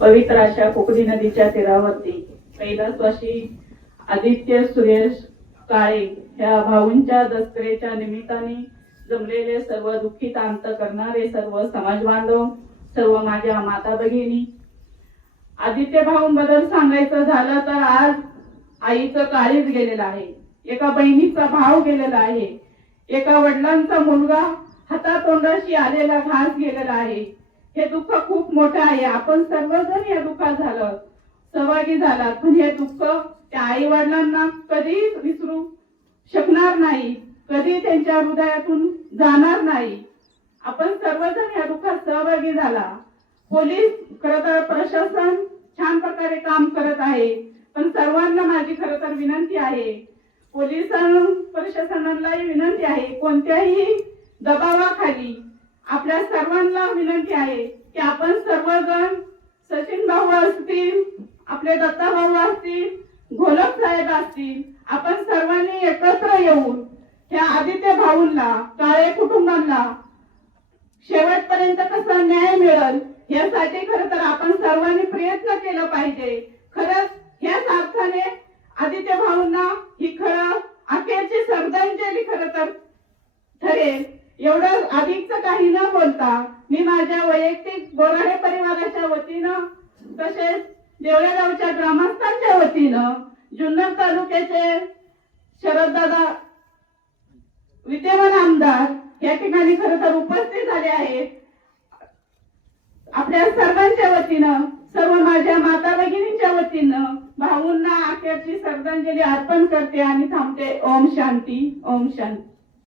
पवित्र अशा कोकणी नदीच्या तीरावरती कैलासवाशी आदित्य सुरेश काळे ह्या भाऊंच्या दसऱ्याच्या निमित्ताने जमलेले सर्व दुःखी तांत करणारे सर्व समाज बांधव सर्व माझ्या माता भगिनी आदित्य बदल सांगायचं झालं तर आज आईचं काळीच गेलेलं आहे एका बहिणीचा भाव गेलेला आहे एका वडिलांचा मुलगा हातातोंडाशी आलेला घास गेलेला आहे हे दुःख खूप मोठं आहे आपण सर्वजण या दुःखात झालं सहभागी झाला पण हे दुःख त्या आई वडिलांना कधी विसरू शकणार नाही कधी त्यांच्या हृदयातून जाणार नाही आपण सर्वजण या दुःखात सहभागी झाला पोलीस खर तर प्रशासन छान प्रकारे काम करत आहे पण सर्वांना माझी खर तर विनंती आहे पोलिसां प्रशासनालाही विनंती आहे कोणत्याही दबावाखाली आपल्या सर्वांना विनंती आहे की आपण सर्वजण सचिन भाऊ असतील आपले दत्ता भाऊ असतील घोलक साहेब असतील आपण सर्वांनी एकत्र येऊन ह्या आदित्य भाऊंना काळे कुटुंबांना शेवटपर्यंत कसा न्याय मिळेल यासाठी खर तर आपण सर्वांनी प्रयत्न केला पाहिजे खरंच याच अर्थाने आदित्य भाऊंना ही खळ अखेरची श्रद्धांजली खर तर ठरेल एवढं अधिकच काही न बोलता मी माझ्या वैयक्तिक बोराडे परिवाराच्या वतीनं तसेच देवळेगावच्या ग्रामस्थांच्या वतीनं जुन्नर तालुक्याचे शरददादा विद्यमान आमदार या ठिकाणी खर तर उपस्थित झाले आहेत आपल्या सर्वांच्या वतीनं सर्व माझ्या माता भगिनींच्या वतीनं भाऊंना अखेरची श्रद्धांजली अर्पण करते आणि थांबते ओम शांती ओम शांती